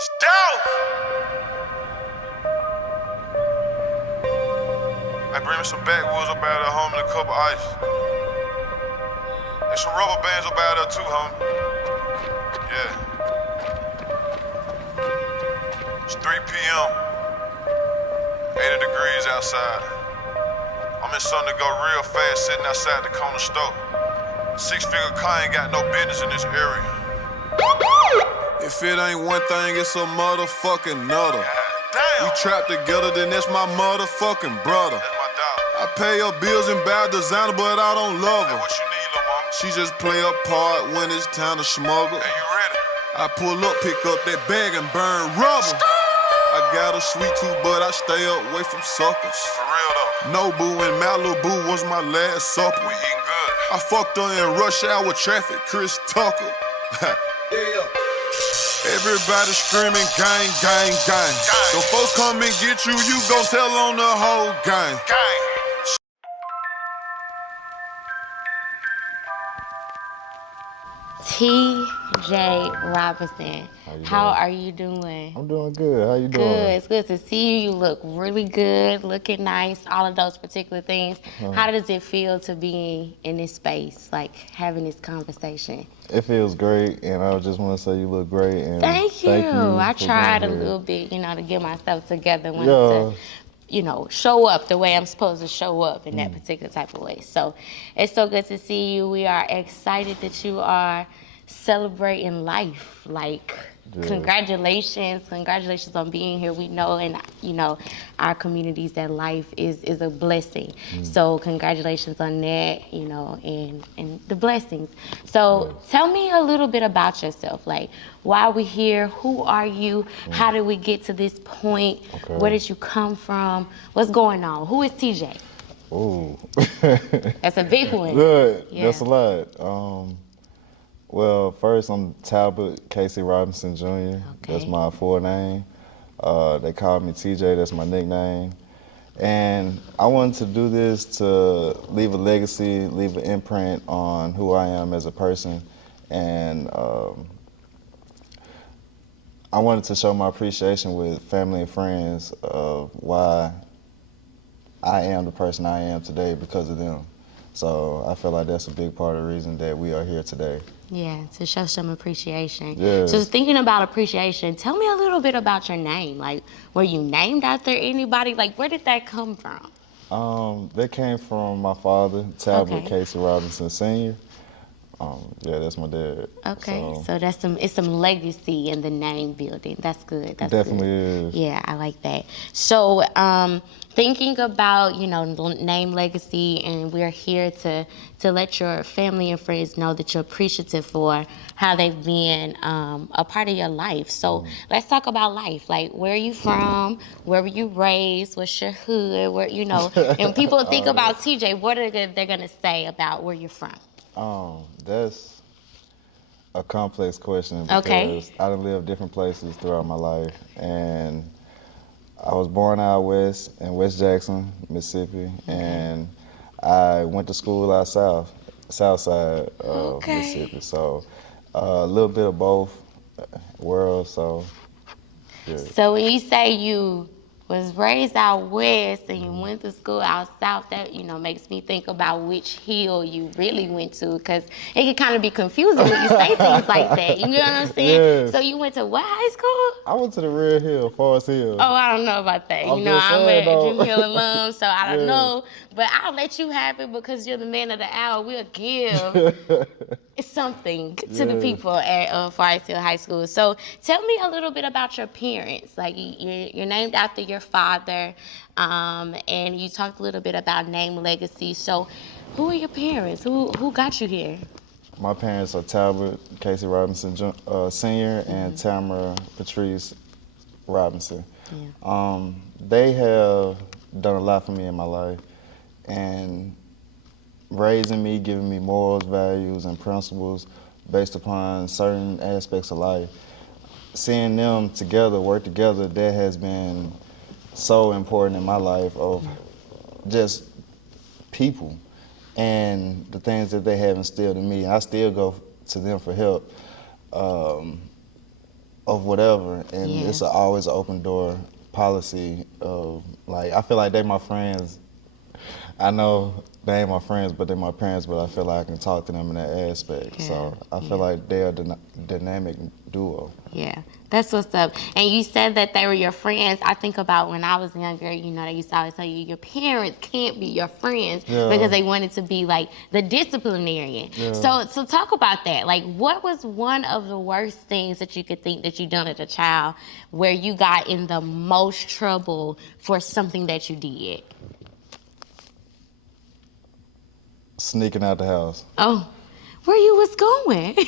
Stove! I bring me some backwoods up out of there, homie, and a cup of ice. There's some rubber bands up out there too, homie. Yeah. It's 3 p.m. 80 degrees outside. I'm in something to go real fast sitting outside the corner store. 6-figure car ain't got no business in this area. If it ain't one thing, it's a motherfucking nutter. Damn. We trapped together, then that's my motherfucking brother. That's my dog. I pay her bills and buy designer, but I don't love her. Hey, what you need, lil' mama? She just play a part when it's time to smuggle. Hey, you ready? I pull up, pick up that bag and burn rubber. I got a sweet tooth, but I stay away from suckers. For real though. Nobu and Malibu was my last supper. We eating good. I fucked her in rush hour traffic, Chris Tucker. Yeah. Everybody screaming gang, gang, gang. So folks come and get you, you gon' tell on the whole gang. Gang. T.J. Robinson, how are you doing? I'm doing good. How you doing? Good. It's good to see you. You look really good, looking nice, all of those particular things. How does it feel to be in this space, like having this conversation? It feels great, and I just want to say you look great. And Thank you. I tried a little bit, to get myself together, to show up the way I'm supposed to show up in that particular type of way. So it's so good to see you. We are excited that you are celebrating life. Congratulations on being here. We know our communities that life is a blessing. So congratulations on that, and the blessings. So tell me a little bit about yourself. Why are we here? Who are you? How did we get to this point? Okay. Where did you come from? What's going on? Who is TJ? Ooh. That's a big one. Good. Yeah. That's a lot. Well, first, I'm Talbot Casey Robinson Jr. Okay. That's my full name. They call me TJ. That's my nickname. And I wanted to do this to leave a legacy, leave an imprint on who I am as a person. And I wanted to show my appreciation with family and friends of why I am the person I am today because of them. So I feel like that's a big part of the reason that we are here today. Yeah, to show some appreciation. Yeah. So thinking about appreciation, tell me a little bit about your name. Were you named after anybody? Where did that come from? That came from my father, Talbot Casey Robinson Sr. Yeah, that's my dad. Okay, so it's some legacy in the name building. That's good. That's definitely good. Is. Yeah, I like that. So thinking about name legacy, and we're here to let your family and friends know that you're appreciative for how they've been a part of your life. So let's talk about life. Where are you from? Where were you raised? What's your hood? Where and people think about TJ, what are they gonna say about where you're from? That's a complex question because I done lived different places throughout my life, and I was born out west in West Jackson, Mississippi, and I went to school out south side of Mississippi. So a little bit of both worlds. So yeah. So when you say you was raised out west and you went to school out south, that makes me think about which hill you really went to, because it can kind of be confusing when you say things like that. You know what I'm saying? Yes. So you went to what high school? I went to the Red Hill, Forest Hill. Oh, I don't know about that. I'm a Jim Hill alum, so I don't know. But I'll let you have it because you're the man of the hour. We'll give something to the people at Forest Hill High School. So tell me a little bit about your parents. You're named after your father, and you talked a little bit about name legacy. So who are your parents? Who got you here? My parents are Talbot Casey Robinson Sr. and Tamara Patrice Robinson. Yeah. They have done a lot for me in my life, and raising me, giving me morals, values, and principles based upon certain aspects of life. Seeing them together, work together, that has been so important in my life of just people and the things that they have instilled in me. I still go to them for help. of whatever, and it's always an open door policy of, like, I feel like they my friends. I know they ain't my friends, but they're my parents, but I feel like I can talk to them in that aspect. Yeah, So I feel like they're a dynamic duo. Yeah, that's what's up. And you said that they were your friends. I think about when I was younger, you know, they used to always tell you your parents can't be your friends because they wanted to be like the disciplinarian. Yeah. So talk about that. Like, what was one of the worst things that you could think that you done as a child where you got in the most trouble for something that you did? Sneaking out the house. Oh, where you was going?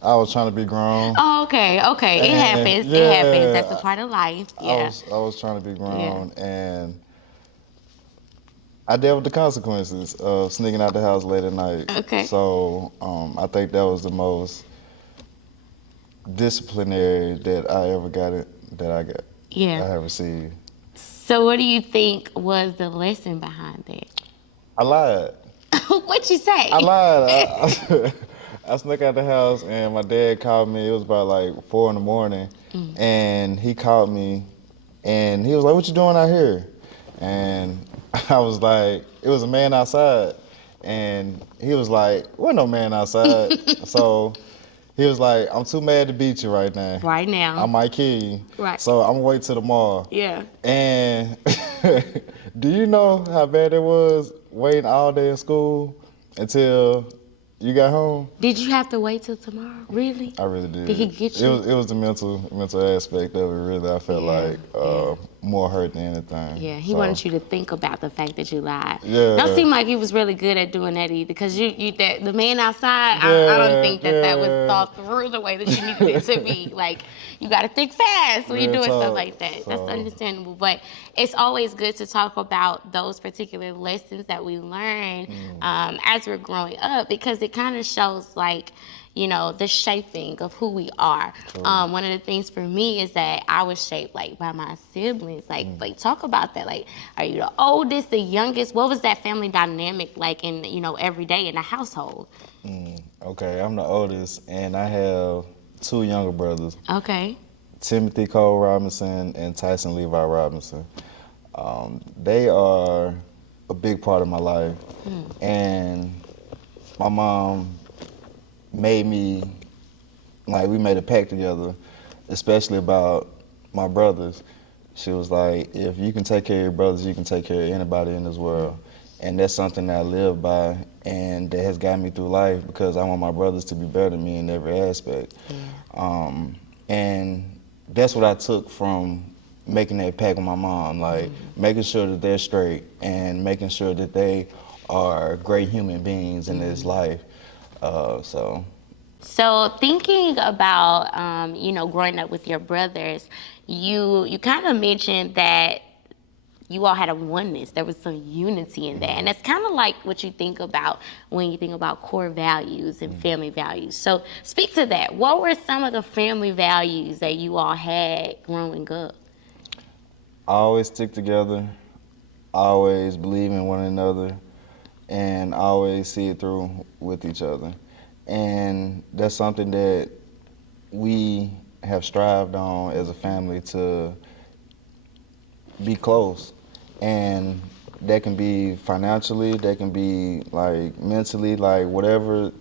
I was trying to be grown. Oh, okay. It happens. Yeah, It happens. That's a part of life. Yeah. I was trying to be grown, and I dealt with the consequences of sneaking out the house late at night. Okay. So I think that was the most disciplinary that I ever got I have received. So what do you think was the lesson behind that? I lied. What'd you say? I lied. I snuck out the house, and my dad called me. It was about like 4 in the morning, and he called me, and he was like, "What you doing out here?" And I was like, "It was a man outside," and he was like, "We're no man outside." So he was like, "I'm too mad to beat you right now. Right now. I might kill you. Right. So I'm gonna wait till tomorrow." Yeah. And do you know how bad it was waiting all day in school until you got home? Did you have to wait till tomorrow? Really? I really did. Did he get you? It was the mental aspect of it. Really, I felt like more hurt than anything. Yeah, he wanted you to think about the fact that you lied. Yeah. Don't seem like he was really good at doing that either, because the man outside, I don't think that was thought through the way that you needed it to be. Like, you got to think fast when you're doing stuff like that. That's understandable. But it's always good to talk about those particular lessons that we learn as we're growing up, because it kind of shows, like, you know, the shaping of who we are. One of the things for me is that I was shaped, like, by my siblings. Like, talk about that. Like, are you the oldest, the youngest? What was that family dynamic like in, you know, every day in the household? Okay, I'm the oldest, and I have 2 younger brothers. Okay. Timothy Cole Robinson and Tyson Levi Robinson. They are a big part of my life, and my mom made me, like, we made a pact together, especially about my brothers. She was like, if you can take care of your brothers, you can take care of anybody in this world. And that's something that I live by, and that has gotten me through life, because I want my brothers to be better than me in every aspect. And that's what I took from making that pact with my mom, like making sure that they're straight and making sure that they are great human beings in this life. So thinking about, you know, growing up with your brothers, you kind of mentioned that you all had a oneness. There was some unity in that. And that's kind of like what you think about when you think about core values and family values. So speak to that. What were some of the family values that you all had growing up? I always stick together, always believe in one another, and always see it through with each other. And that's something that we have strived on as a family, to be close. And that can be financially, that can be like mentally, like whatever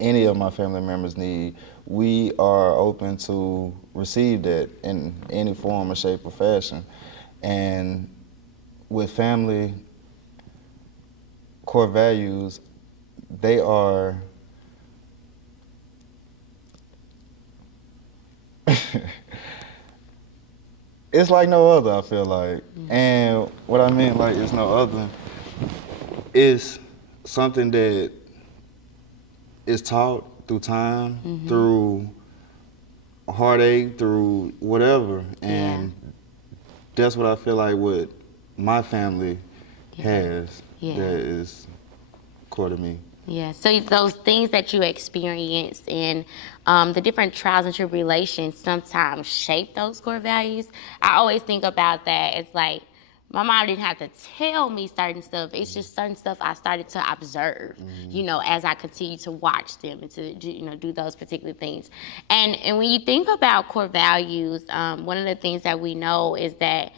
any of my family members need, we are open to receive that in any form or shape or fashion. And with family core values, they are it's like no other, I feel like. And what I mean, like, it's no other, is something that is taught through time, through heartache, through whatever. And that's what I feel like what my family has that is core to me. Yeah, so those things that you experienced and the different trials and tribulations sometimes shape those core values. I always think about that as like my mom didn't have to tell me certain stuff. It's just certain stuff I started to observe, as I continue to watch them and to do those particular things. And when you think about core values, one of the things that we know is that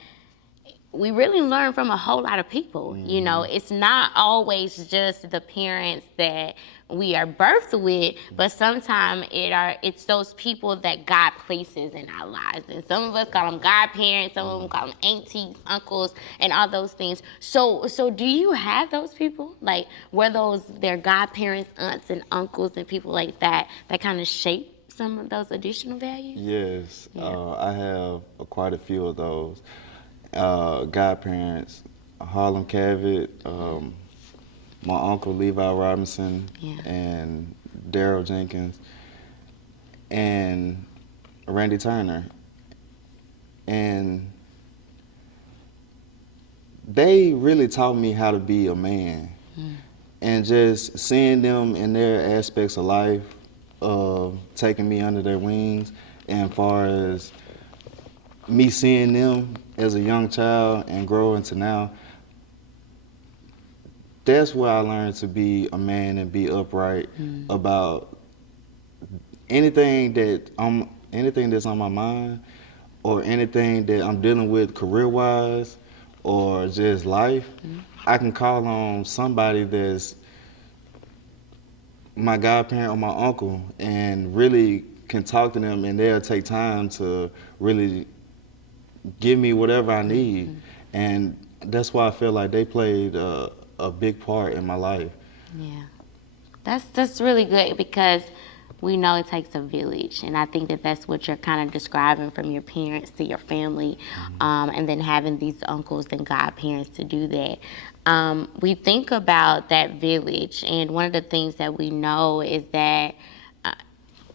we really learn from a whole lot of people. It's not always just the parents that we are birthed with, but sometimes it's those people that God places in our lives. And some of us call them godparents, some of them call them aunties, uncles, and all those things. So do you have those people? Like, were those their godparents, aunts, and uncles, and people like that kind of shape some of those additional values? Yes, Yeah. I have quite a few of those. Godparents, Harlem Cavett, my uncle Levi Robinson, Yeah. and Daryl Jenkins, and Randy Turner. And they really taught me how to be a man. And just seeing them in their aspects of life, taking me under their wings, and far as me seeing them as a young child and growing to now, that's where I learned to be a man and be upright about anything that's on my mind, or anything that I'm dealing with career-wise or just life. I can call on somebody that's my godparent or my uncle and really can talk to them, and they'll take time to really give me whatever I need. And that's why I feel like they played a big part in my life. Yeah, that's really good, because we know it takes a village, and I think that that's what you're kind of describing, from your parents to your family, and then having these uncles and godparents to do that. We think about that village, and one of the things that we know is that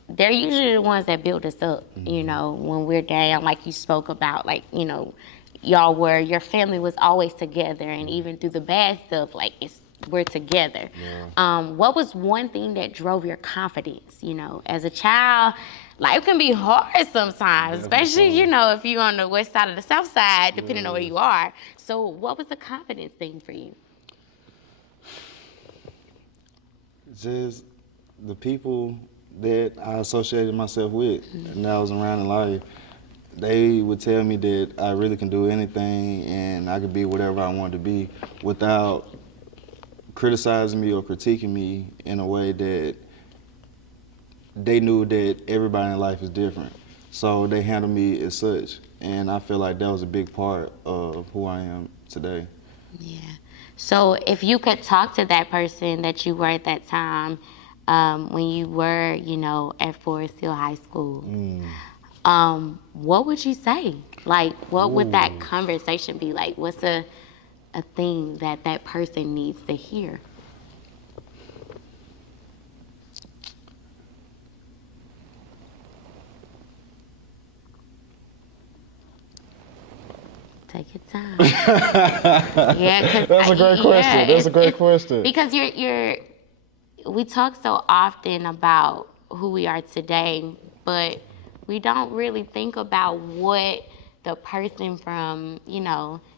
they're usually the ones that build us up, when we're down, like you spoke about, like, your family was always together, and even through the bad stuff, like, we're together. Yeah. What was one thing that drove your confidence, as a child? Life can be hard sometimes, especially, if you're on the west side or the south side, depending on where you are. So what was the confidence thing for you? Just the people that I associated myself with and that I was around in life, they would tell me that I really can do anything and I could be whatever I wanted to be without criticizing me or critiquing me in a way that they knew that everybody in life is different. So they handled me as such. And I feel like that was a big part of who I am today. Yeah. So if you could talk to that person that you were at that time, when you were, at Forest Hill High School, what would you say? Like, what would that conversation be like? What's a thing that person needs to hear? Take your time. Yeah, That's a great question. That's a great question. Because we talk so often about who we are today, but we don't really think about what the person from,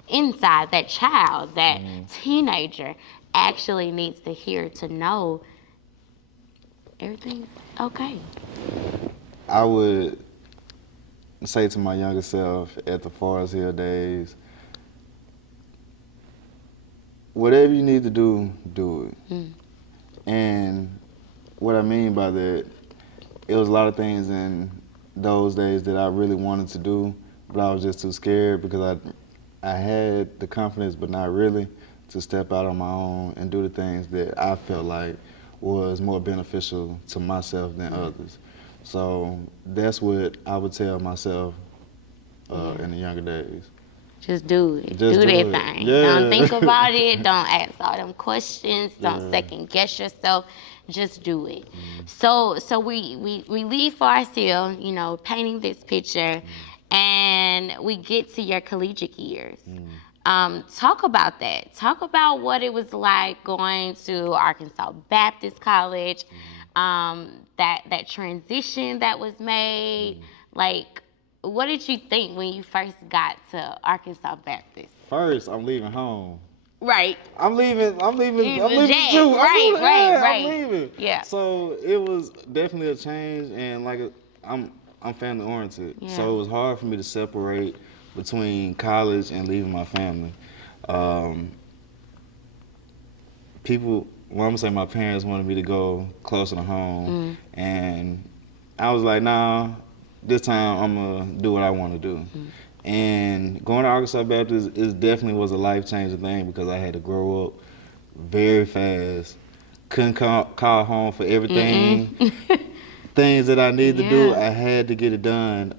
inside, that child, that teenager, actually needs to hear to know everything's okay. I would say to my younger self at the Forest Hill days, whatever you need to do, do it. And what I mean by that, it was a lot of things in those days that I really wanted to do, but I was just too scared because I had the confidence, but not really, to step out on my own and do the things that I felt like was more beneficial to myself than others. So that's what I would tell myself in the younger days. Just do it. Just do do that it. thing. Yeah. Don't think about it. Don't ask all them questions. Don't second guess yourself. Just do it. So we leave Forest Hill, painting this picture, and we get to your collegiate years. Talk about that. Talk about what it was like going to Arkansas Baptist College, that transition that was made. Like, what did you think when you first got to Arkansas Baptist? First, I'm leaving home. Right. I'm leaving too. Right. I'm leaving. Yeah. So it was definitely a change, and like I'm family oriented, Yeah. so it was hard for me to separate between college and leaving my family. People, well, I'm gonna say my parents wanted me to go closer to home, and I was like, nah, this time I'm gonna do what I want to do. And going to Arkansas Baptist definitely was a life-changing thing because I had to grow up very fast. Couldn't call home for everything. Things that I needed to do, I had to get it done.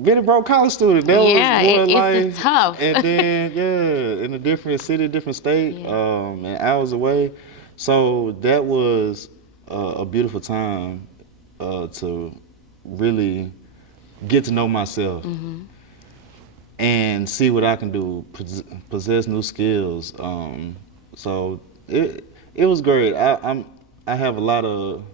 Being a broke college student, that was one life. It's tough. And then, in a different city, different state, and hours away. So that was a beautiful time to really get to know myself and see what I can do, possess new skills. So it was great. I have a lot of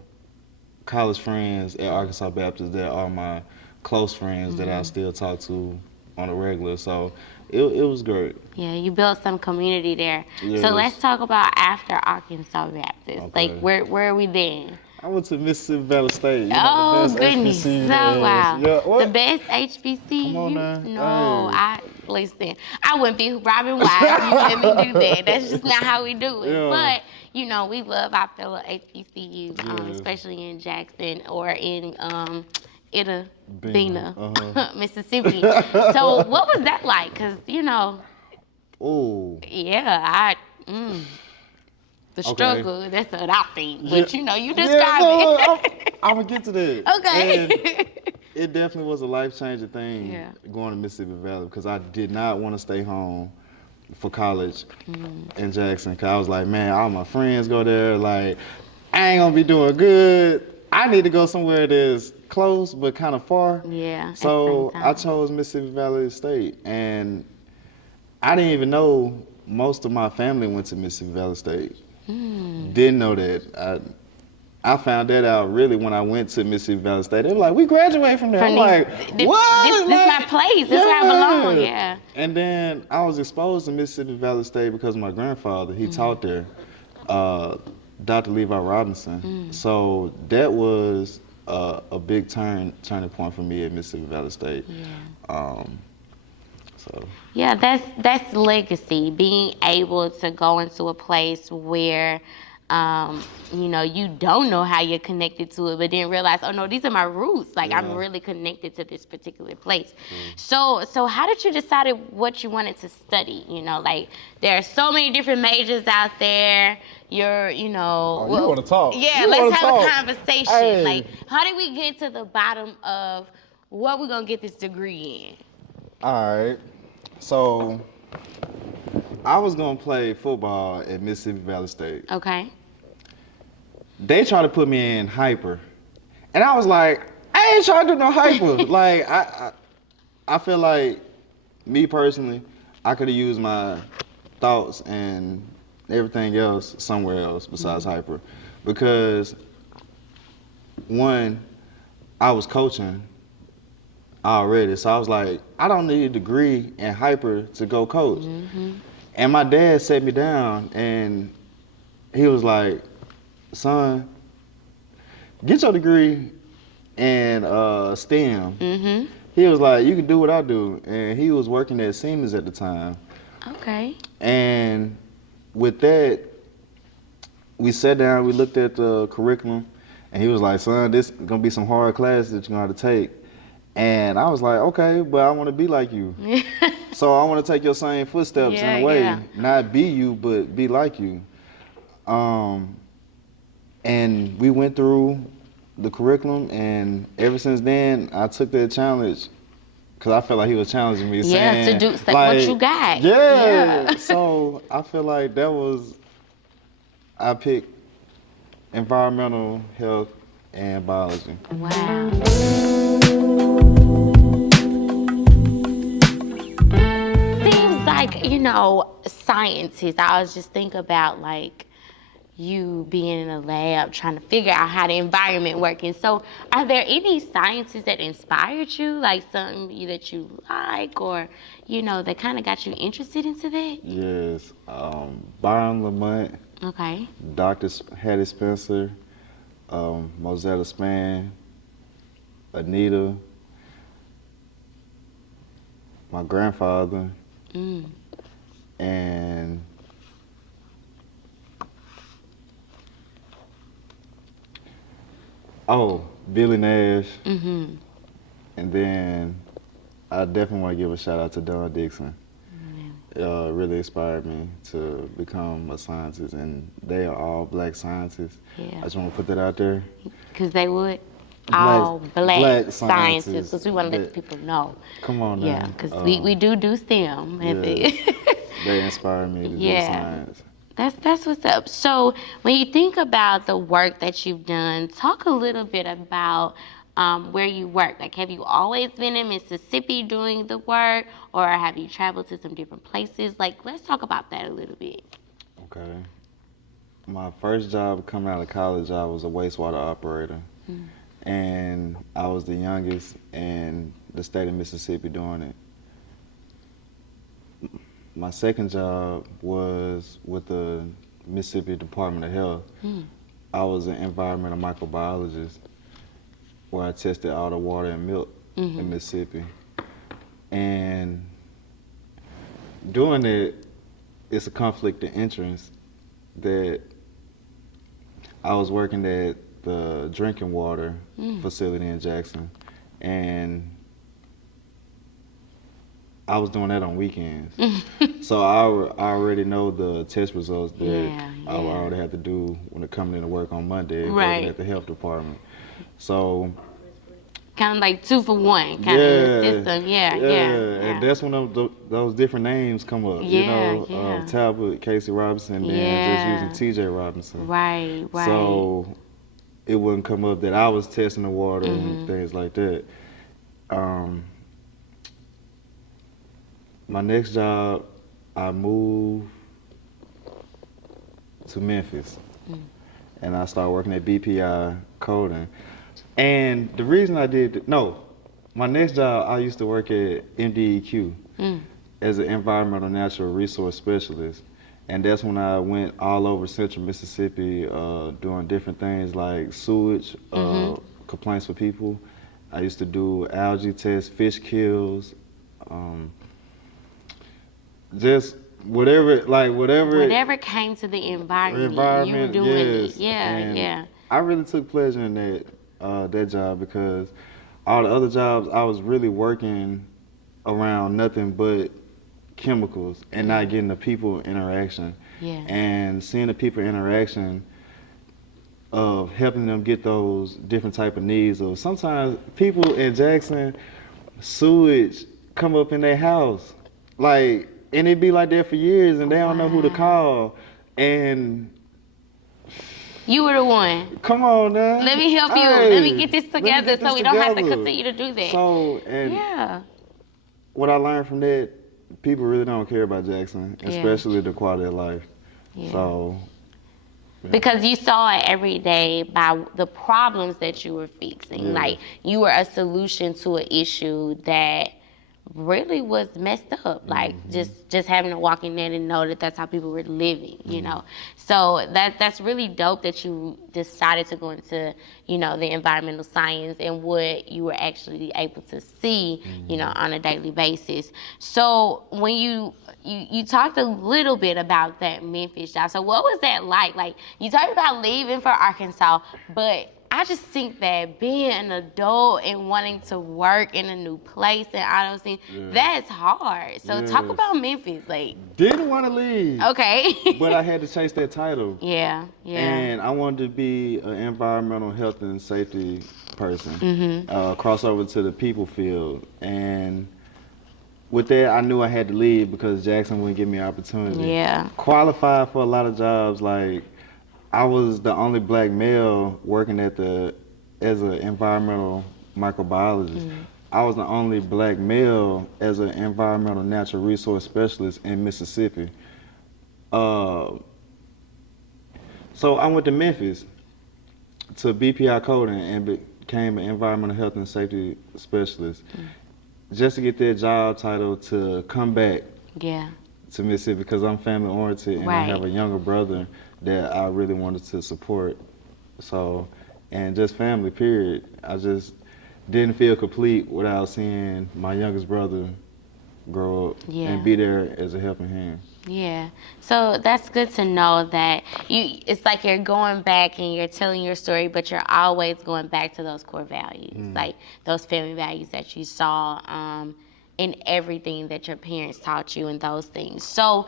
college friends at Arkansas Baptist that are my close friends that I still talk to on a regular. So it was great. Yeah, you built some community there. Yes. So let's talk about after Arkansas Baptist. Okay. Like where are we then? I went to Mississippi Valley State. Oh, the best goodness. HBCU So, wow. Yeah, The best HBCU? Come on now. No, Hey. Listen, I wouldn't be Robin Wise if you let me do that. That's just not how we do it. Yeah. But, we love our fellow HBCUs, Yeah. especially in Jackson or in Bena, Mississippi. So what was that like? Because, Oh. yeah, the struggle, that's what I think. But, you described it. I'm going to get to that. Okay. And it definitely was a life-changing thing going to Mississippi Valley because I did not want to stay home for college in Jackson because I was like, man, all my friends go there. Like, I ain't going to be doing good. I need to go somewhere that's close but kind of far. Yeah. So I chose Mississippi Valley State, and I didn't even know most of my family went to Mississippi Valley State. Didn't know that. I found that out really when I went to Mississippi Valley State. They were like, we graduated from there. I'm like, what? This is my place. This is where I belong. Yeah. And then I was exposed to Mississippi Valley State because of my grandfather. He taught there, Dr. Levi Robinson. So that was a big turning point for me at Mississippi Valley State. Yeah. Yeah, that's legacy. Being able to go into a place where, you don't know how you're connected to it, but then realize, oh no, these are my roots. Like I'm really connected to this particular place. So how did you decide what you wanted to study? Like there are so many different majors out there. You're, you want to talk? Yeah, let's have a conversation. Hey. Like, how did we get to the bottom of what we're gonna get this degree in? All right. So I was gonna play football at Mississippi Valley State. Okay. They tried to put me in hyper, and I was like, I ain't trying to do no hyper. Like I feel like me personally, I could have used my thoughts and everything else somewhere else besides hyper, because one, I was coaching already, so I was like, I don't need a degree in hyper to go coach. And my dad sat me down and he was like, son, get your degree in STEM. He was like, you can do what I do. And he was working at Siemens at the time. Okay. And with that, we sat down, we looked at the curriculum, and he was like, son, this is gonna be some hard classes that you're gonna have to take. And I was like, okay, but I want to be like you. So I want to take your same footsteps in a way, not be you, but be like you. And we went through the curriculum, and ever since then, I took that challenge because I felt like he was challenging me. Yeah, saying, to do what you got. Yeah. So I feel like I picked environmental health and biology. Wow. Like, scientists, I always just think about, like, you being in a lab trying to figure out how the environment working. So are there any scientists that inspired you, like something that you like or, that kind of got you interested into that? Yes. Byron Lamont, Okay. Dr. Hattie Spencer, Mosetta Span, Anita, my grandfather, and Billy Nash. And then I definitely want to give a shout out to Don Dixon. Really inspired me to become a scientist, and they are all black scientists. Yeah. I just want to put that out there. Because they would? All black scientists, because we want to let the people know. Come on now. Yeah, because we do STEM. Yeah, they inspire me to do science. That's what's up. So when you think about the work that you've done, talk a little bit about where you work. Like, have you always been in Mississippi doing the work, or have you traveled to some different places? Like, let's talk about that a little bit. Okay. My first job coming out of college, I was a wastewater operator. And I was the youngest in the state of Mississippi doing it. My second job was with the Mississippi Department of Health. I was an environmental microbiologist where I tested all the water and milk in Mississippi. And doing it, it's a conflict of interest that I was working at the drinking water facility in Jackson, and I was doing that on weekends. So I already know the test results that I already have to do when it coming into work on Monday, working at the health department. So kind of like 2 for 1 kind of system. And that's when those different names come up. Talbot, Casey Robinson, then just using TJ Robinson. Right. So it wouldn't come up that I was testing the water and things like that. My next job, I moved to Memphis, and I started working at BPI coding. And the reason I my next job, I used to work at MDEQ as an environmental natural resource specialist. And that's when I went all over central Mississippi doing different things like sewage complaints for people. I used to do algae tests, fish kills, just whatever came to the environment, you were doing it. I really took pleasure in that job, because all the other jobs I was really working around nothing but chemicals and not getting the people interaction. And seeing the people interaction of helping them get those different type of needs. Or sometimes people in Jackson, sewage come up in their house, and it be like that for years, and they don't know who to call. And you were the one. Come on now. Let me help you. Let me get this together so we don't have to continue to do that. So, and what I learned from that, people really don't care about Jackson, especially the quality of life. So. Because you saw it every day by the problems that you were fixing. Like, you were a solution to an issue that really was messed up. Like, just having to walk in there and know that that's how people were living, you know. So that's really dope that you decided to go into, the environmental science and what you were actually able to see, on a daily basis. So when you talked a little bit about that Memphis job. So what was that like? Like, you talked about leaving for Arkansas, but I just think that being an adult and wanting to work in a new place and all those things, that's hard. So talk about Memphis. Didn't want to leave. Okay. But I had to chase that title. Yeah. And I wanted to be an environmental health and safety person, cross over to the people field. And with that, I knew I had to leave because Jackson wouldn't give me an opportunity. Yeah. Qualified for a lot of jobs, I was the only black male working as an environmental microbiologist. I was the only black male as an environmental natural resource specialist in Mississippi. So I went to Memphis to BPI coding and became an environmental health and safety specialist, just to get that job title to come back Yeah. to Mississippi because I'm family oriented and I have a younger brother that I really wanted to support. So, and just family, period. I just didn't feel complete without seeing my youngest brother grow up and be there as a helping hand. Yeah. So that's good to know that it's like you're going back and you're telling your story, but you're always going back to those core values, like those family values that you saw in everything that your parents taught you and those things. So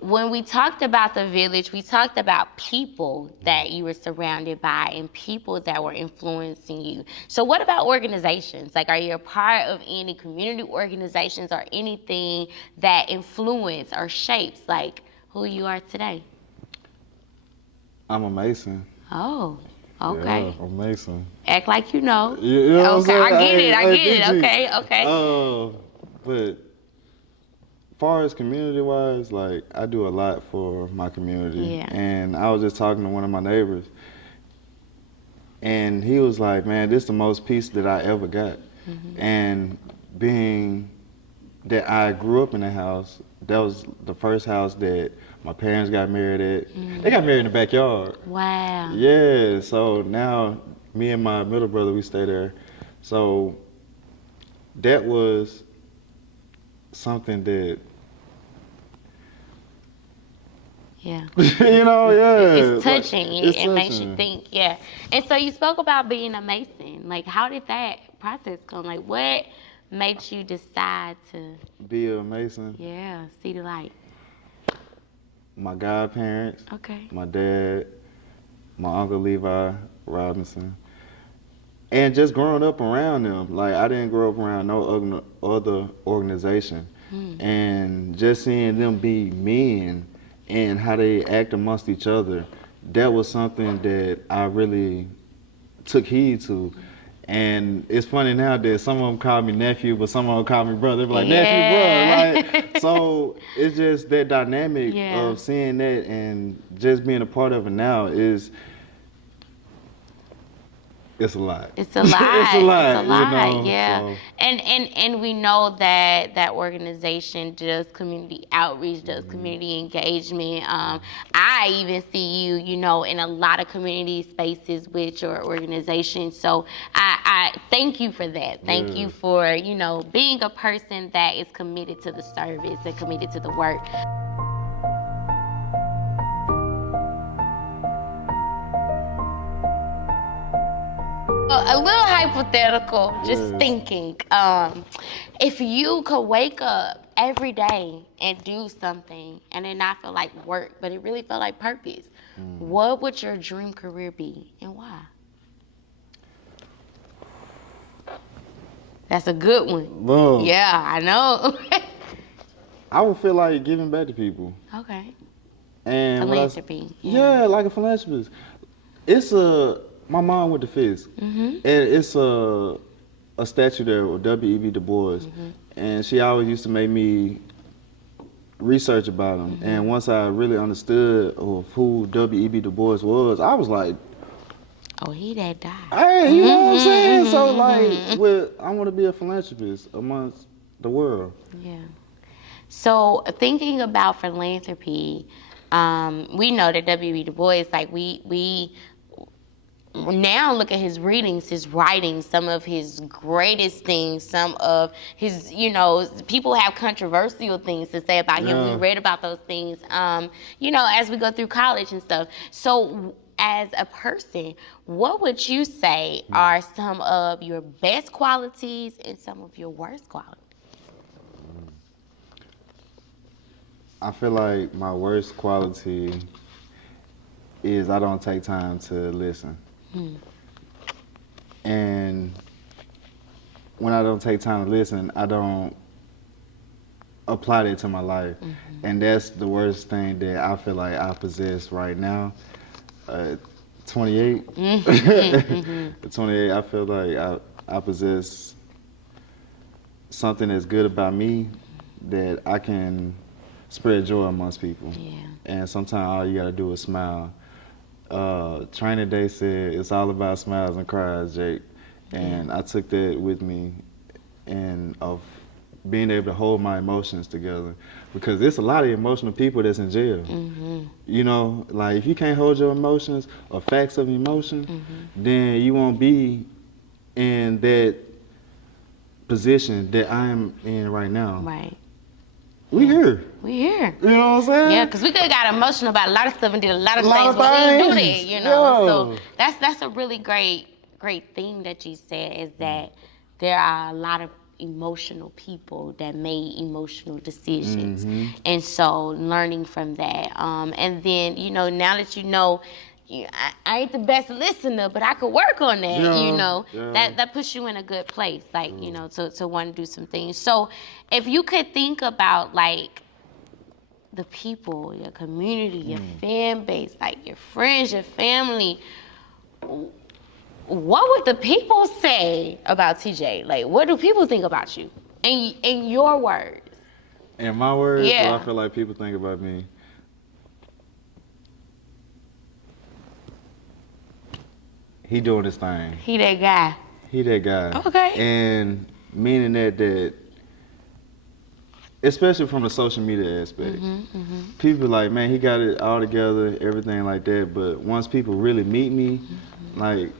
when we talked about the village, we talked about people that you were surrounded by and people that were influencing you. So what about organizations? Like, are you a part of any community organizations or anything that influence or shapes like who you are today? I'm a Mason. Oh, okay. Yeah, I'm a Mason. Act like you know. You know okay, what I'm saying? I get it. Okay. But far as community wise, like I do a lot for my community. Yeah. And I was just talking to one of my neighbors and he was like, man, this is the most peace that I ever got. And being that I grew up in a house, that was the first house that my parents got married at. They got married in the backyard. Wow. Yeah, so now me and my middle brother, we stay there. So that was something that, Yeah. you know, yeah. It's touching. It's It makes you touching. think, yeah. And so you spoke about being a Mason. Like, how did that process come? Like, what made you decide to, Be a Mason. yeah, see the light? My godparents, Okay. my dad, my uncle Levi Robinson, and just growing up around them. Like I didn't grow up around no other organization, and just seeing them be men and how they act amongst each other, that was something that I really took heed to. And it's funny now that some of them call me nephew, but some of them call me brother. They be like, nephew, bro. Like, so it's just that dynamic of seeing that and just being a part of it now is, it's a lot. It's a lot. It's a lot. It's a lot. You know, Yeah. so. And we know that that organization does community outreach, does community engagement. I even see you, you know, in a lot of community spaces with your organization. So I thank you for that. Thank you for, you know, being a person that is committed to the service and committed to the work. A little hypothetical, just thinking. If you could wake up every day and do something and it not feel like work, but it really felt like purpose, what would your dream career be and why? That's a good one. Boom. Yeah, I know. I would feel like giving back to people. Okay. And Philanthropy. Yeah, like a philanthropist. My mom went to Fisk, and it's a statue there with W.E.B. Du Bois, and she always used to make me research about him. And once I really understood of who W.E.B. Du Bois was, I was like, oh, he that died. hey, you know what I'm saying? So like, I want to be a philanthropist amongst the world. Yeah. So thinking about philanthropy, we know that W.E.B. Du Bois, like we now look at his readings, his writings, some of his greatest things, some of his, you know, people have controversial things to say about him. We read about those things, you know, as we go through college and stuff. So as a person, what would you say are some of your best qualities and some of your worst qualities? I feel like my worst quality is I don't take time to listen. And when I don't take time to listen, I don't apply that to my life. And that's the worst thing that I feel like I possess right now. 28. At 28, I feel like I possess something that's good about me that I can spread joy amongst people. Yeah. And sometimes all you gotta do is smile. training day said it's all about smiles and cries, Jake. And I took that with me, and of being able to hold my emotions together, because there's a lot of emotional people that's in jail. You know, like if you can't hold your emotions or facts of emotion, then you won't be in that position that I am in right now. Right. We here. We here. You know what I'm saying? Yeah, because we could have got emotional about a lot of stuff and did a lot of things, but we didn't do that, you know. So that's a really great thing that you said, is that there are a lot of emotional people that made emotional decisions. And so learning from that. And then, you know, now that you know, I ain't the best listener, but I could work on that, you know. That puts you in a good place, like, you know, to want to do some things. So if you could think about, like, the people, your community, your fan base, like your friends, your family, what would the people say about TJ? Like, what do people think about you? In your words. In my words, Yeah. what I feel like people think about me. He doing his thing. He that guy. He that guy. Okay. And meaning that especially from the social media aspect, people like, man, he got it all together, everything like that. But once people really meet me, like,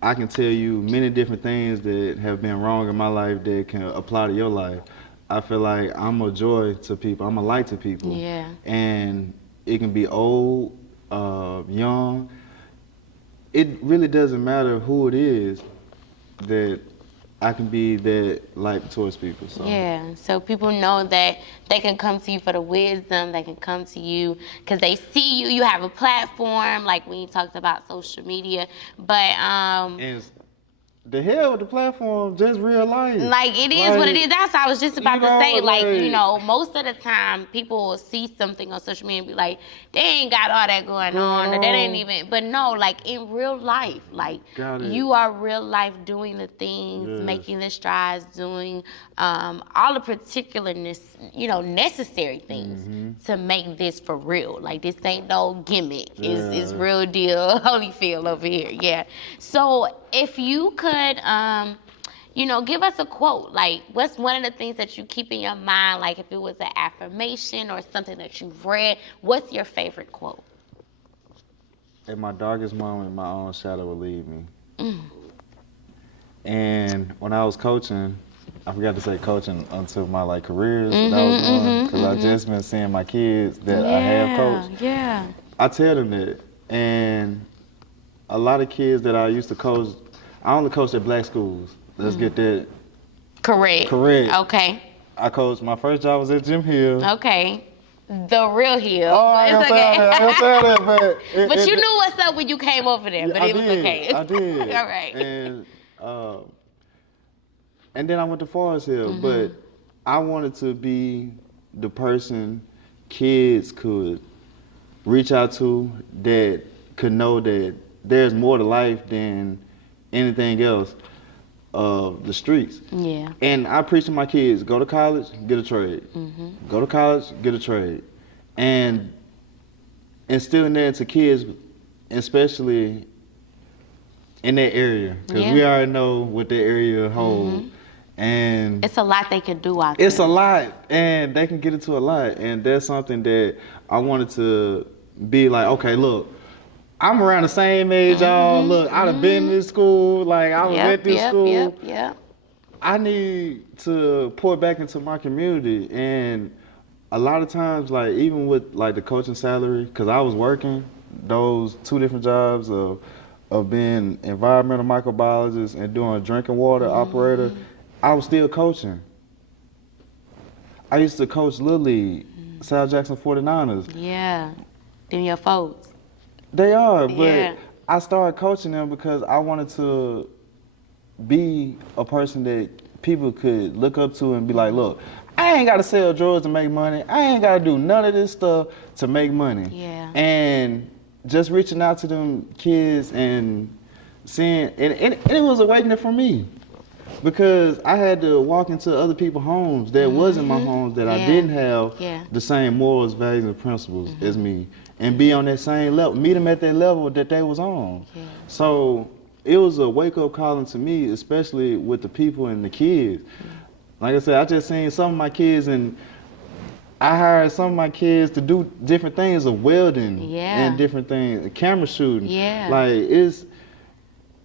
I can tell you many different things that have been wrong in my life that can apply to your life. I feel like I'm a joy to people. I'm a light to people. Yeah. And it can be old, young. It really doesn't matter who it is that I can be that light towards people. So. Yeah, so people know that they can come to you for the wisdom. They can come to you because they see you. You have a platform, like when you talked about social media. But And the hell with the platform, just real life. like, it is what it is. That's what I was just about to say. Like, you know, most of the time people will see something on social media and be like, they ain't got all that going on, or that ain't even. But no, like in real life, like you are real life doing the things, making the strides, doing all the particularness, you know, necessary things to make this for real. Like, this ain't no gimmick. It's real deal Holyfield over here. Yeah. So if you could, you know, give us a quote. Like, what's one of the things that you keep in your mind? Like, if it was an affirmation or something that you've read, what's your favorite quote? In my darkest moment, my own shadow will lead me. And when I was coaching, I forgot to say coaching until my like careers that I was doing, because I just been seeing my kids that I have coached. Yeah. I tell them that, and a lot of kids that I used to coach, I only coached at black schools. Let's get that correct. Okay. I coached, my first job was at Jim Hill. Okay. The real Hill. Oh, I ain't gonna say that, but... But you knew what's up when you came over there, but it was okay. I did. All right. And then I went to Forest Hill, but I wanted to be the person kids could reach out to, that could know that there's more to life than anything else of the streets. Yeah. And I preach to my kids, go to college, get a trade. Go to college, get a trade. And instilling that into kids, especially in that area, because we already know what that area holds. And it's a lot they can do out there. It's a lot, and they can get into a lot. And that's something that I wanted to be like, okay, look, I'm around the same age, y'all. Look, I'd have been in this school. Like, I was at this school. I need to pour back into my community. And a lot of times, like, even with, like, the coaching salary, because I was working those 2 different jobs of being environmental microbiologist and doing drinking water operator, I was still coaching. I used to coach Little League, South Jackson 49ers. Yeah, them your folks. They are, but I started coaching them because I wanted to be a person that people could look up to and be like, look, I ain't gotta sell drugs to make money. I ain't gotta do none of this stuff to make money. Yeah. And just reaching out to them kids and seeing, and it was awakening for me. Because I had to walk into other people's homes that wasn't my homes, that I didn't have the same morals, values, and principles as me. and be on that same level, meet them at that level that they was on. Yeah. So it was a wake-up calling to me, especially with the people and the kids. Like I said, I just seen some of my kids, and I hired some of my kids to do different things of welding and different things, camera shooting. Yeah. Like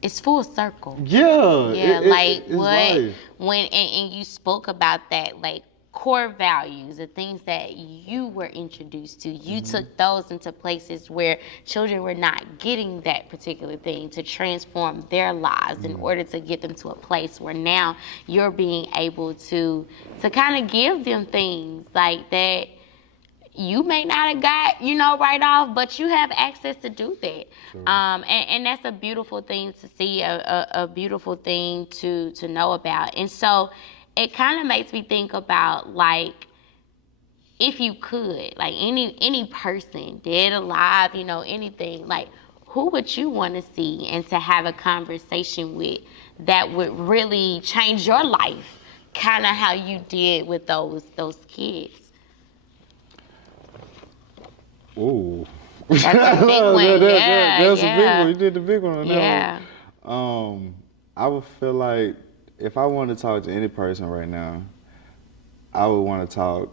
it's full circle. Yeah. Yeah, it's life. when and you spoke about that, like core values, the things that you were introduced to, you took those into places where children were not getting that particular thing to transform their lives in order to get them to a place where now you're being able to kind of give them things like that you may not have got, right off, but you have access to do that. Sure. And that's a beautiful thing to see, a beautiful thing to know about. And so it kind of makes me think about, like, if you could, like any person, dead, alive, anything, like, who would you want to see and to have a conversation with that would really change your life, kind of how you did with those kids? Ooh. That's a big one. That's a big one. You did the big one on that one. I would feel like if I wanted to talk to any person right now, I would want to talk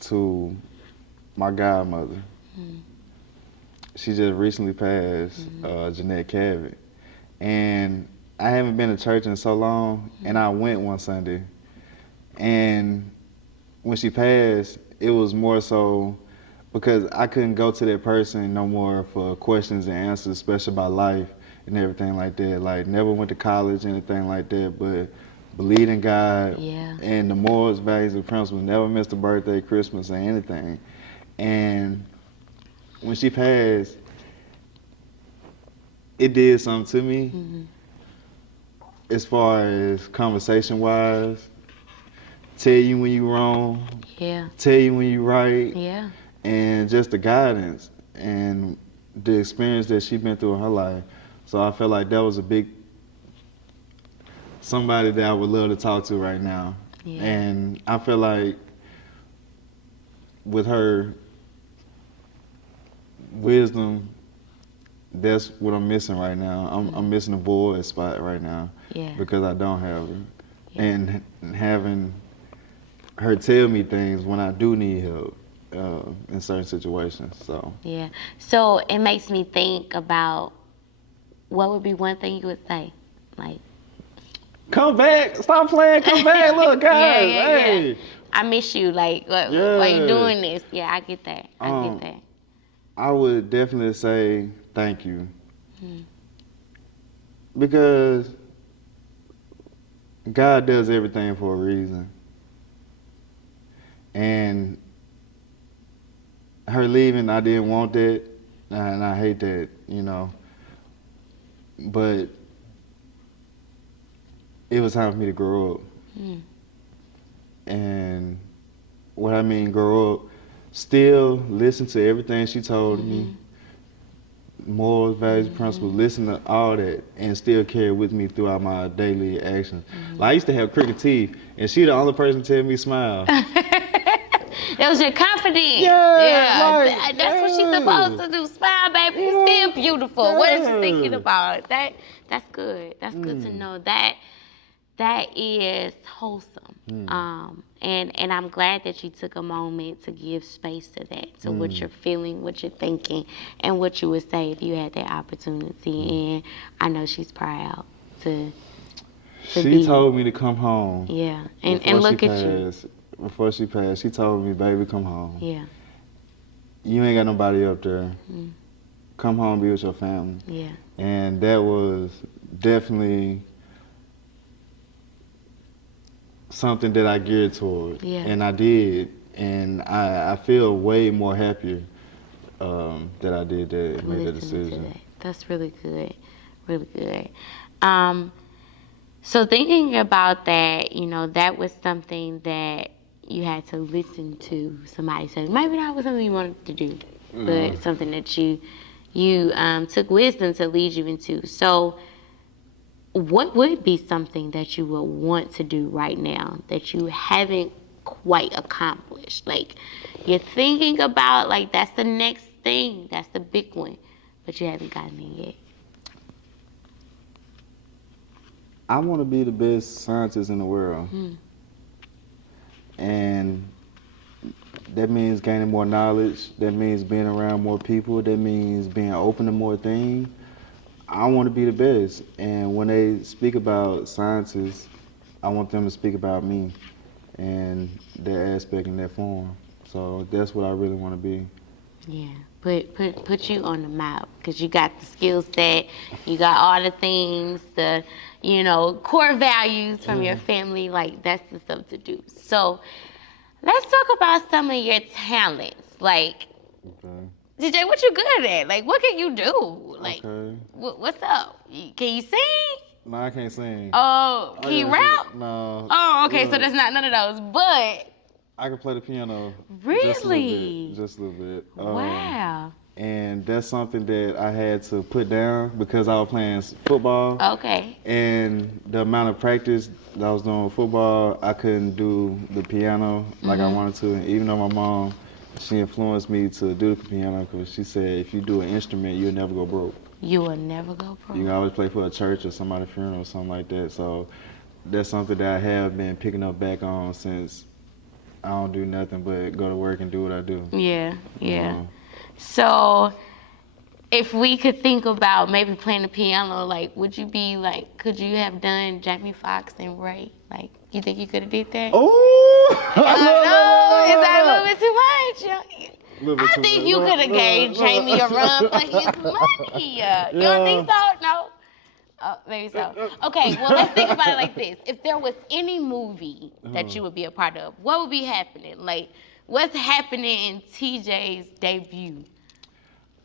to my godmother. She just recently passed, Jeanette Cabot. And I haven't been to church in so long, and I went one Sunday. And when she passed, it was more so because I couldn't go to that person no more for questions and answers, especially about life and everything like that. Like, never went to college, anything like that, but believed in God and the morals, values, and principles. Never missed a birthday, Christmas, or anything. And when she passed, it did something to me as far as conversation-wise. Tell you when you're wrong. Yeah. Tell you when you're right. Yeah. And just the guidance and the experience that she's been through in her life. So I felt like that was somebody that I would love to talk to right now. Yeah. And I feel like with her wisdom, that's what I'm missing right now. I'm missing a void spot right now because I don't have her. Yeah. And having her tell me things when I do need help. In certain situations, so. Yeah, so it makes me think about what would be one thing you would say, like, come back, stop playing, come back, look, guys, hey. Yeah. I miss you, like, why you doing this? Yeah, I get that, I get that. I would definitely say thank you. Because God does everything for a reason. And her leaving, I didn't want that, and I hate that, but it was time for me to grow up. And what I mean grow up, still listen to everything she told me, morals, values, principles, listen to all that, and still carry with me throughout my daily actions. Like, I used to have crooked teeth, and she the only person tell me smile. That was your confidence. Yeah. Like, that's what she's supposed to do. Smile, baby. You're still beautiful. Yeah. What are you thinking about? That's good. That's good to know. That is wholesome. And I'm glad that you took a moment to give space to that, to what you're feeling, what you're thinking, and what you would say if you had that opportunity. And I know she's proud to She told me to come home. Yeah. And look at you. Before she passed, she told me, baby, come home. Yeah. You ain't got nobody up there. Come home, be with your family. Yeah. And that was definitely something that I geared toward. Yeah. And I did. And I feel way more happier that I did that, made that decision. That. That's really good. Really good. So thinking about that, that was something that you had to listen to somebody say. Maybe that was something you wanted to do, but something that you took wisdom to lead you into. So what would be something that you would want to do right now that you haven't quite accomplished? Like, you're thinking about, like, that's the next thing, that's the big one, but you haven't gotten it yet? I want to be the best scientist in the world. And that means gaining more knowledge. That means being around more people. That means being open to more things. I want to be the best. And when they speak about scientists, I want them to speak about me and their aspect in that form. So that's what I really want to be. Yeah, put you on the map, because you got the skill set, you got all the things, the core values from your family. Like, that's the stuff to do. So let's talk about some of your talents. Like, DJ, what you good at? Like, what can you do? Like, what's up? Can you sing? No, I can't sing. Oh, can you rap? No. Oh, okay, so there's not none of those, but I can play the piano. really? Just a little bit. Wow. And that's something that I had to put down because I was playing football. Okay. And the amount of practice that I was doing with football, I couldn't do the piano like I wanted to. And even though my mom, she influenced me to do the piano, because she said if you do an instrument, you'll never go broke. You will never go broke. You can always play for a church or somebody's funeral or something like that. So that's something that I have been picking up back on since I don't do nothing but go to work and do what I do. Yeah. So if we could think about maybe playing the piano, like, would you be like, could you have done Jamie Foxx and Ray? Like, you think you could have did that? Oh! I know. Is that a little bit too much? I think you could have gave Jamie a run for his money. You don't think so? No? Maybe so. Okay, well, let's think about it like this. If there was any movie that you would be a part of, what would be happening? Like, what's happening in TJ's debut?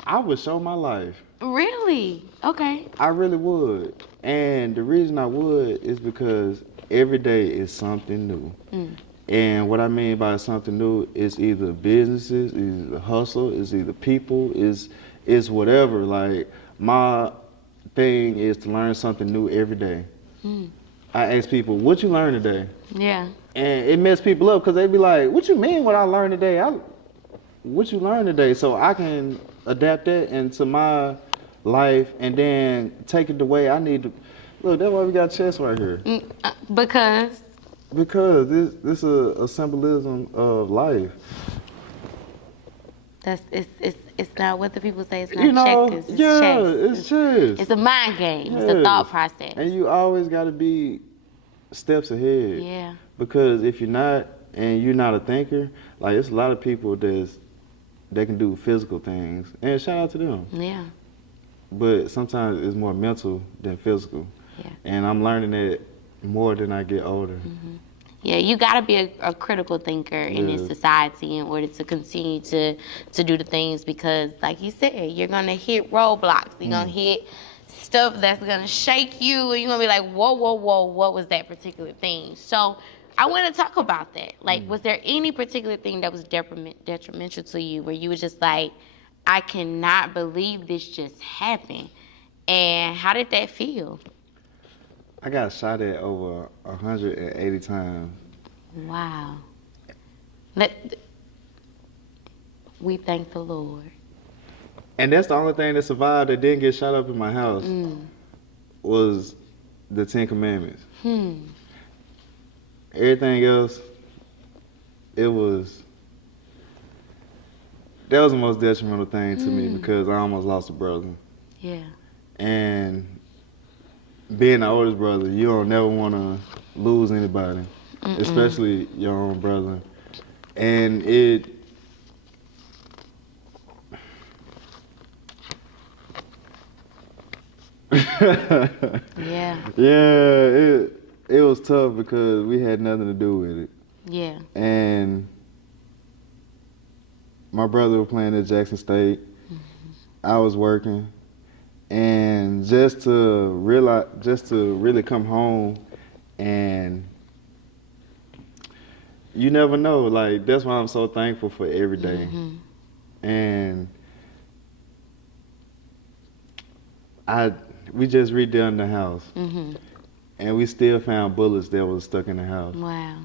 I would show my life. Really? Okay. I really would. And the reason I would is because every day is something new. And what I mean by something new is either businesses, is either hustle, is either people, is whatever. Like, my thing is to learn something new every day. I ask people, what you learn today? Yeah. And it mess people up because they be like, what you mean what I learned today? What you learned today? So I can adapt that into my life and then take it the way I need to. Look, that's why we got chess right here. Because? Because this is a symbolism of life. It's not what the people say. It's not checkers. It's chess. It's chess. It's a mind game. It's a thought process. And you always got to be steps ahead. Yeah. Because if you're not, and you're not a thinker, like, it's a lot of people they can do physical things, and shout out to them. Yeah. But sometimes it's more mental than physical. Yeah. And I'm learning that more than I get older. Yeah, you got to be a critical thinker in this society in order to continue to do the things, because, like you said, you're going to hit roadblocks. You're going to hit stuff that's going to shake you, and you're going to be like, whoa, what was that particular thing? So I want to talk about that. Like, was there any particular thing that was detrimental to you where you were just like, I cannot believe this just happened? And how did that feel? I got shot at over 180 times. Wow. We thank the Lord. And that's the only thing that survived that didn't get shot up in my house was the 10 Commandments. Everything else, that was the most detrimental thing to me, because I almost lost a brother. Yeah. And being the oldest brother, you don't never want to lose anybody, especially your own brother. And it it was tough because we had nothing to do with it. Yeah. And my brother was playing at Jackson State. I was working. And just to really come home, and you never know. Like, that's why I'm so thankful for every day. And we just redone the house, and we still found bullets that was stuck in the house. Wow.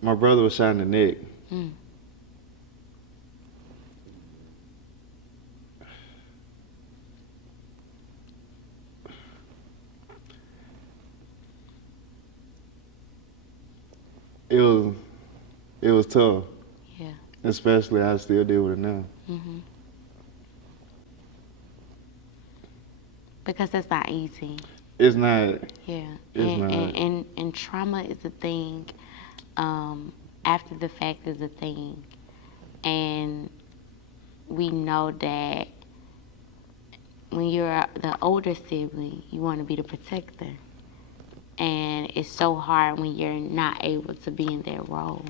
My brother was shot in the neck, It was tough. Yeah. Especially I still deal with it now. Because that's not easy. It's not. Yeah. It's not. And trauma is a thing. After the fact is a thing. And we know that when you're the older sibling, you want to be the protector. And it's so hard when you're not able to be in that role.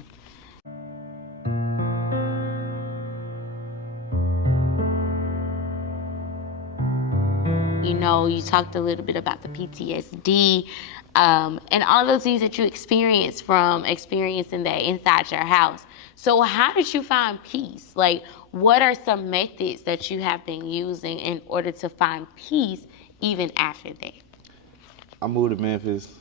You know, you talked a little bit about the PTSD and all those things that you experienced from experiencing that inside your house. So how did you find peace? Like, what are some methods that you have been using in order to find peace even after that? I moved to Memphis.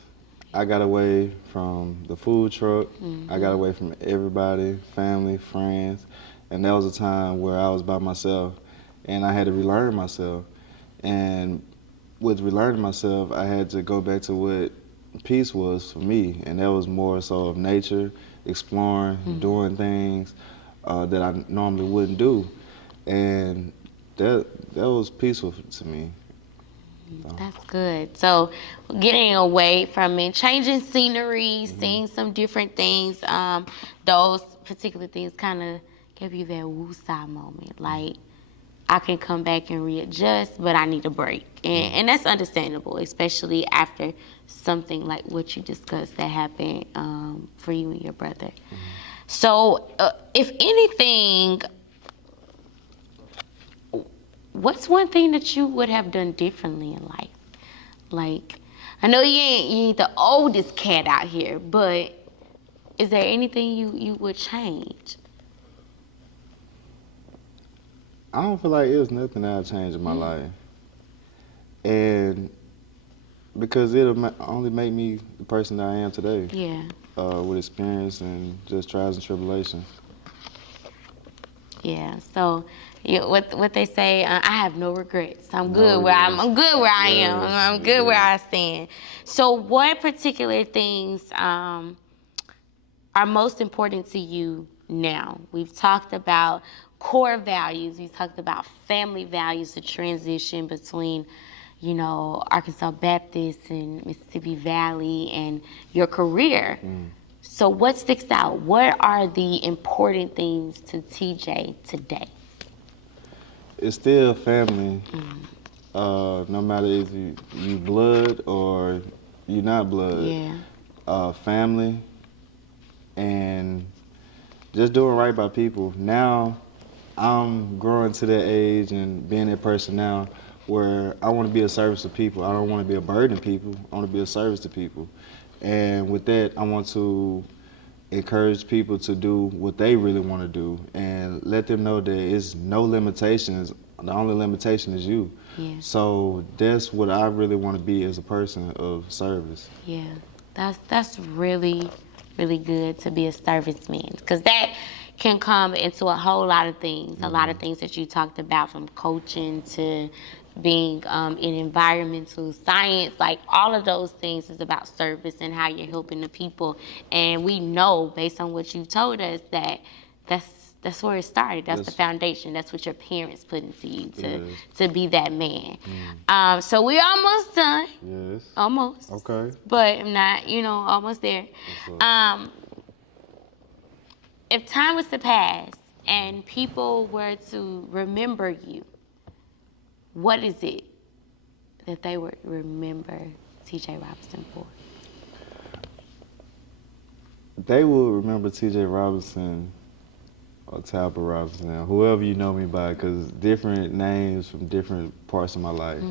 I got away from the food truck. I got away from everybody, family, friends. And that was a time where I was by myself and I had to relearn myself. And with relearning myself, I had to go back to what peace was for me. And that was more so of nature, exploring, doing things that I normally wouldn't do. And that was peaceful to me. That's good. So getting away from it, changing scenery, seeing some different things, those particular things kind of give you that woosah moment. Like, I can come back and readjust, but I need a break. And that's understandable, especially after something like what you discussed that happened for you and your brother. So if anything, what's one thing that you would have done differently in life? Like, I know you ain't the oldest cat out here, but is there anything you would change? I don't feel like it was nothing that I changed in my life. And because it'll only make me the person that I am today. Yeah. With experience and just trials and tribulations. Yeah. So, what they say, I have no regrets. I'm good where I am. I'm good where I stand. So, what particular things are most important to you now? We've talked about core values. We've talked about family values, the transition between, you know, Arkansas Baptist and Mississippi Valley and your career. So what sticks out? What are the important things to TJ today? It's still family. No matter if you blood or you not blood. Yeah. Family and just doing right by people. Now I'm growing to that age and being that person now where I want to be a service to people. I don't want to be a burden to people. I want to be a service to people. And with that, I want to encourage people to do what they really want to do and let them know that it's no limitations. The only limitation is you. Yeah. So that's what I really want to be as a person of service. Yeah. That's really, really good to be a serviceman, because that can come into a whole lot of things. A lot of things that you talked about, from coaching to being in environmental science, like all of those things is about service and how you're helping the people. And we know, based on what you've told us, that that's where it started. That's the foundation. That's what your parents put into you to be that man. So we're almost done. Yes. Almost. Okay. But I'm not, almost there. If time was to pass and people were to remember you, what is it that they would remember TJ Robinson for? They will remember TJ Robinson or Talbot Robinson, whoever you know me by, because different names from different parts of my life.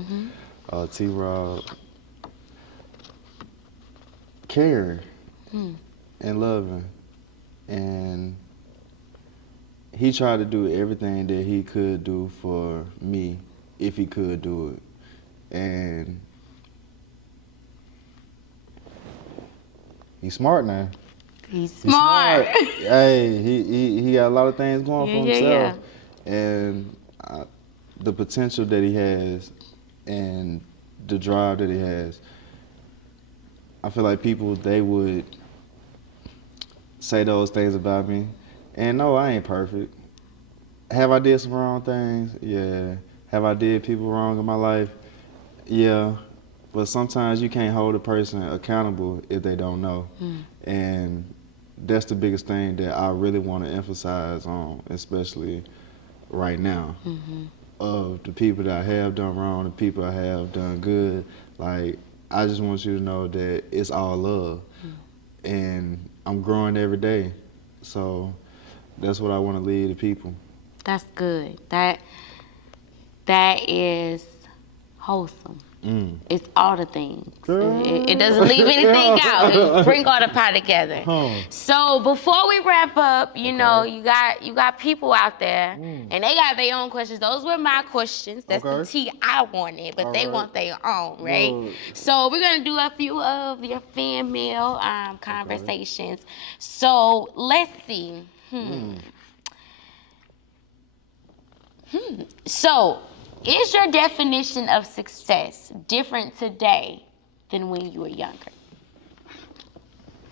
T-Rob, caring and loving. And he tried to do everything that he could do for me, if he could do it. And he's smart now. He's smart. Hey, he got a lot of things going for himself. Yeah. And the potential that he has and the drive that he has, I feel like people, they would say those things about me. And no, I ain't perfect. Have I did some wrong things? Yeah. Have I did people wrong in my life? Yeah. But sometimes you can't hold a person accountable if they don't know. And that's the biggest thing that I really want to emphasize on, especially right now. Of the people that I have done wrong, the people I have done good. Like, I just want you to know that it's all love. And I'm growing every day. So that's what I want to leave the people. That's good. That is wholesome. It's all the things. It doesn't leave anything out. It bring all the pie together. So before we wrap up, you know, you got people out there, and they got their own questions. Those were my questions. That's the tea I wanted, but they want their own, right? So we're gonna do a few of your fan mail conversations. So let's see. So, is your definition of success different today than when you were younger?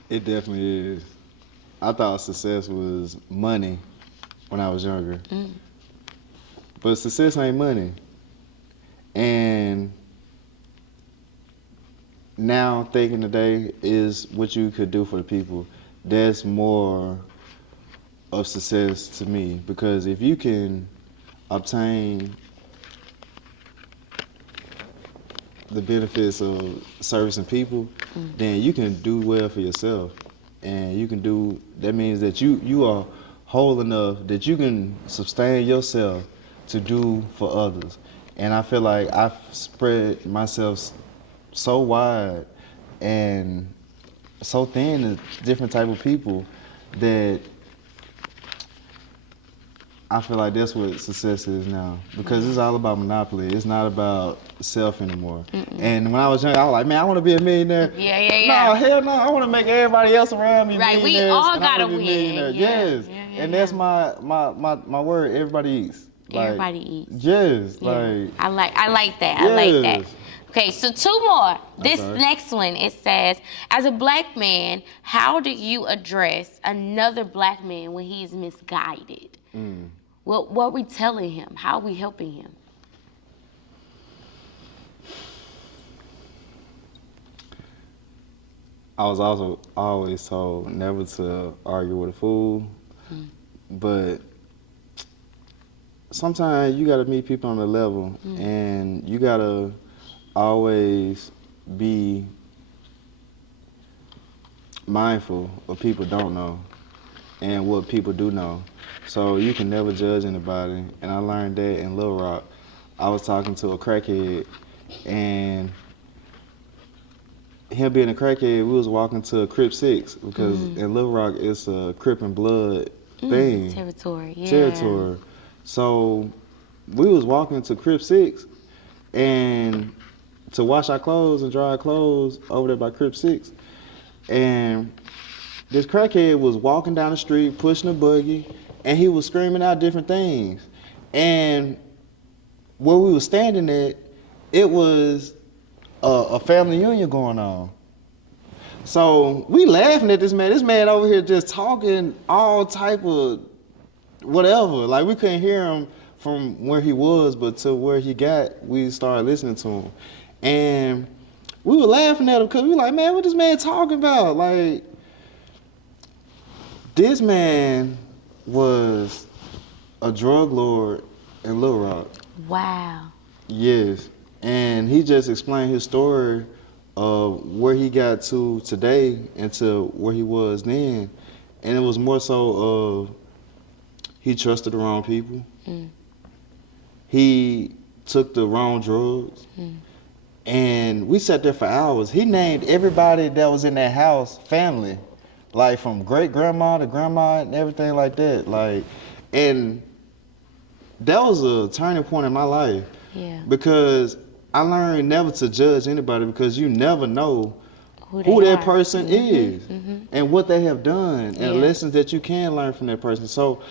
It definitely is. I thought success was money when I was younger. But success ain't money. And now thinking today is what you could do for the people. That's more of success to me. Because if you can obtain the benefits of servicing people, then you can do well for yourself. And you can do, that means that you are whole enough that you can sustain yourself to do for others. And I feel like I've spread myself so wide and so thin to different type of people that I feel like that's what success is now, because it's all about monopoly. It's not about self anymore. And when I was young, I was like, man, I want to be a millionaire. No, hell no, I want to make everybody else around me millionaires. We all gotta win. Yes, and that's my word. Everybody eats. Everybody eats. Yes, like I like that. Yes. I like that. Okay, so two more. This next one, it says, as a black man, how do you address another black man when he's misguided? What are we telling him? How are we helping him? I was also always told never to argue with a fool, but sometimes you gotta meet people on the level, and you gotta always be mindful of people don't know and what people do know. So you can never judge anybody, and I learned that in Little Rock. I was talking to a crackhead, and him being a crackhead, we was walking to a Crip 6, because in Little Rock it's a Crip and Blood thing. Territory. So we was walking to Crip 6 and to wash our clothes and dry our clothes over there by Crip 6. And this crackhead was walking down the street, pushing a buggy, and he was screaming out different things. And where we were standing at, it was a family union going on. So we laughing at this man. This man over here just talking all type of whatever. Like, we couldn't hear him from where he was, but to where he got, we started listening to him. And we were laughing at him because we were like, man, what this man talking about? Like, this man was a drug lord in Little Rock. Wow. Yes. And he just explained his story of where he got to today and to where he was then. And it was more so of he trusted the wrong people. He took the wrong drugs. And we sat there for hours. He named everybody that was in that house family. Like, from great grandma to grandma and everything like that. Like, and that was a turning point in my life. Because I learned never to judge anybody, because you never know who that person is and what they have done and lessons that you can learn from that person. So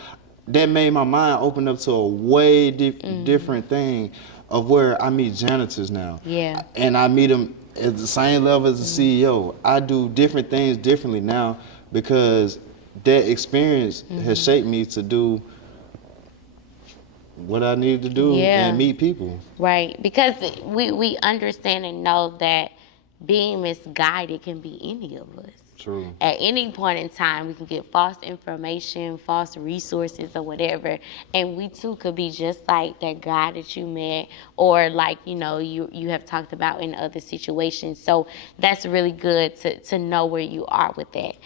that made my mind open up to a way different thing of where I meet janitors now. And I meet them at the same level as the CEO. I do different things differently now because that experience has shaped me to do what I needed to do and meet people. Right, because we understand and know that being misguided can be any of us. True. At any point in time, we can get false information, false resources, or whatever, and we too could be just like that guy that you met, or like you have talked about in other situations. So that's really good to know where you are with that.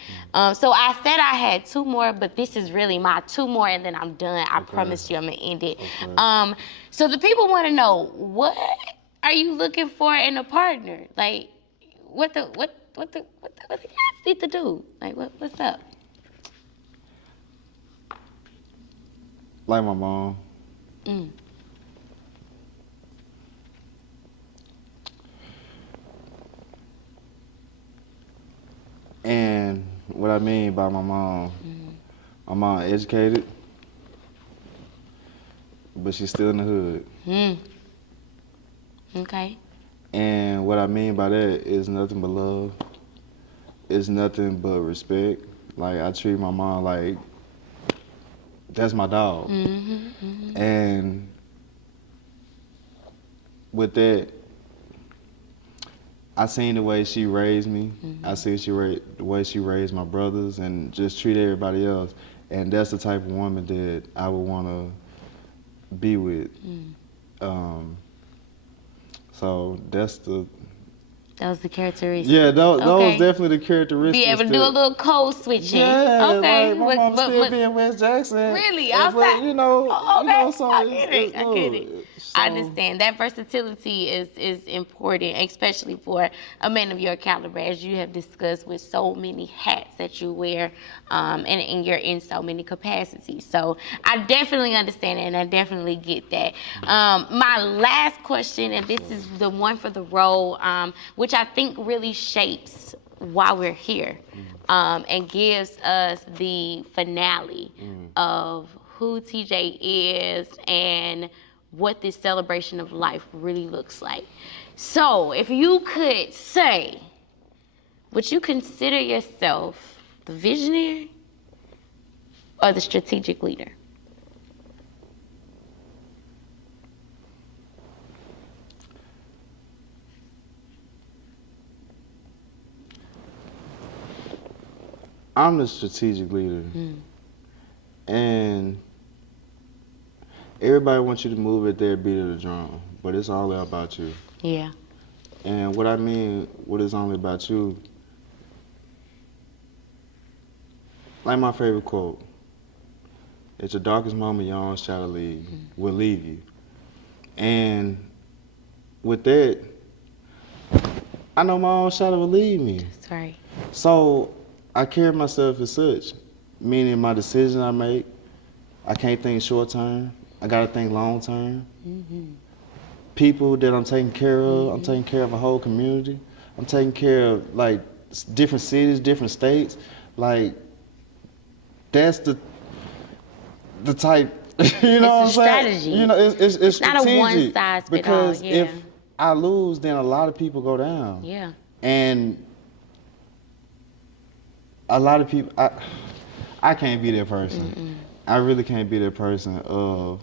So I said I had two more, but this is really my two more, and then I'm done. I promise you, I'm gonna end it. Okay. So the people want to know, what are you looking for in a partner? Like, what the guys need to do? Like, what's up? Like my mom. And what I mean by my mom educated, but she's still in the hood. Okay. And what I mean by that is nothing but love. It's nothing but respect. Like, I treat my mom like that's my dog. And with that, I seen the way she raised me. I seen the way she raised my brothers and just treat everybody else. And that's the type of woman that I would want to be with. So that was the characteristic. Yeah, those definitely the characteristics. Be able to do a little code switching. Yeah, okay. like my mom still be in West Jackson. Really? Outside? Outside? Okay. So I get it. So, I understand. That versatility is important, especially for a man of your caliber, as you have discussed, with so many hats that you wear, and you're in so many capacities. So I definitely understand it, and I definitely get that. My last question, and this is the one for the role, which I think really shapes why we're here, and gives us the finale of who TJ is and what this celebration of life really looks like. So if you could say, would you consider yourself the visionary or the strategic leader? I'm the strategic leader. And everybody wants you to move at their beat of the drum, but it's all about you. Yeah. And what I mean, what is only about you, like my favorite quote, "It's your darkest moment, your own shadow will leave you." And with that, I know my own shadow will leave me. That's right. So I carry myself as such, meaning my decision I make, I can't think short term. I gotta think long term. People that I'm taking care of, I'm taking care of a whole community. I'm taking care of like different cities, different states. Like, that's the type. You know what I'm saying? Strategy. You know, it's not strategic. a one size fit all. Because if I lose, then a lot of people go down. Yeah. And a lot of people, I can't be that person. I really can't be that person of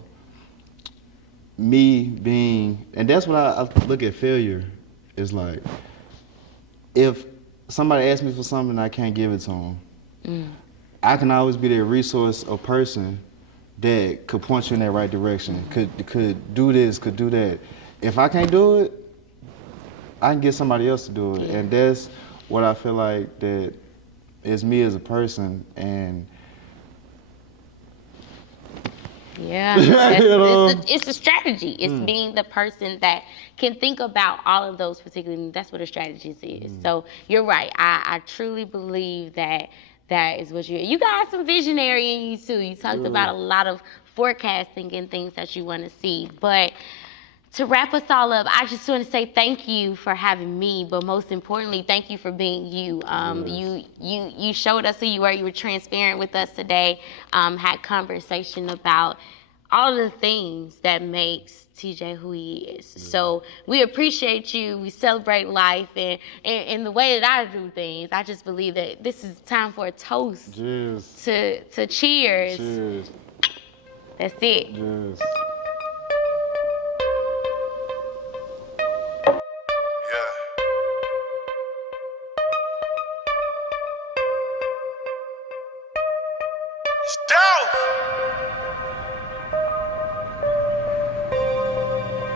me being, and that's what I look at failure. It's like, if somebody asks me for something and I can't give it to them, I can always be that resource or person that could point you in that right direction, could do this, could do that. If I can't do it, I can get somebody else to do it. And that's what I feel like that is me as a person. And it's a strategy. It's being the person that can think about all of those particularly. That's what a strategist is. So you're right. I truly believe that is what you got some visionary in you too. You talked about a lot of forecasting and things that you want to see. But to wrap us all up, I just want to say thank you for having me, but most importantly, thank you for being you. You showed us who you were. You were transparent with us today. Had conversation about all the things that makes TJ who he is. So we appreciate you. We celebrate life, and the way that I do things, I just believe that this is time for a toast. Cheers. To cheers. Cheers. That's it. Cheers.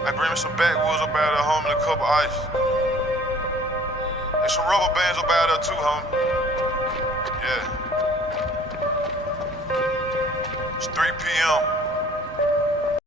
I bring me some backwoods up out of there, homie, and a cup of ice. And some rubber bands up out of there too, homie. Yeah. It's 3 p.m.